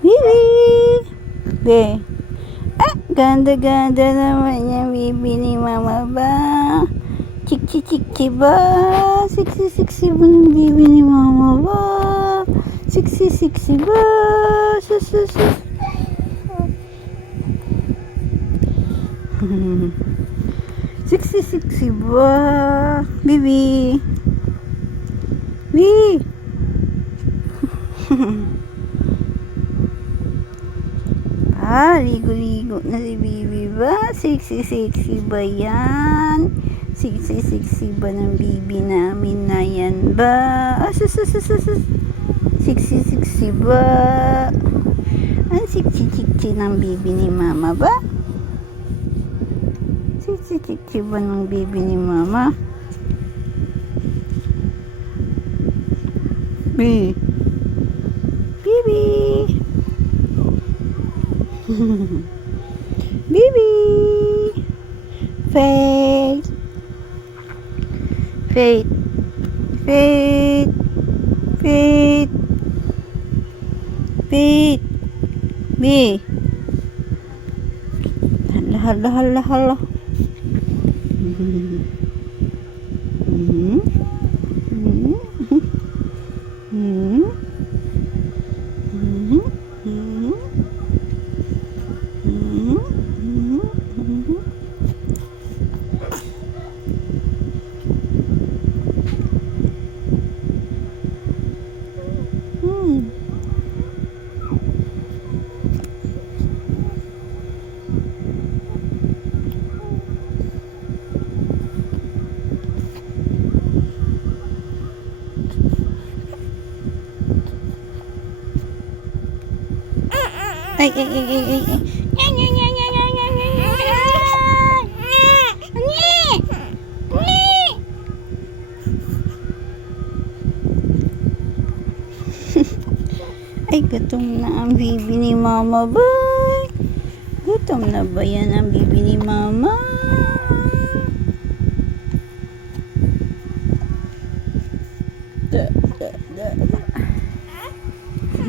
Bibi! Be. Ah, ganda-ganda naman yung bibi ni mama ba? Chik-chik-chik ba? Siksi-siksi ba ng bibi ni mama ba? Siksi-siksi ba? Sus. Siksi-siksi ba? Bibi! Bibi! Ligo-ligo na si Bibi ba? Siksi-siksi ba yan? Siksi-siksi ba ng Bibi namin na yan ba? Siksi-siksi ba? Ang siksi-siksi ng Bibi ni Mama ba? Siksi-siksi ba ng Bibi ni Mama? Bibi! Bibi! Faith! Bi! Hala. Ay. Ay, gutom na ang bibi ni Mama ba? Gutom na ba yan ang bibi ni Mama?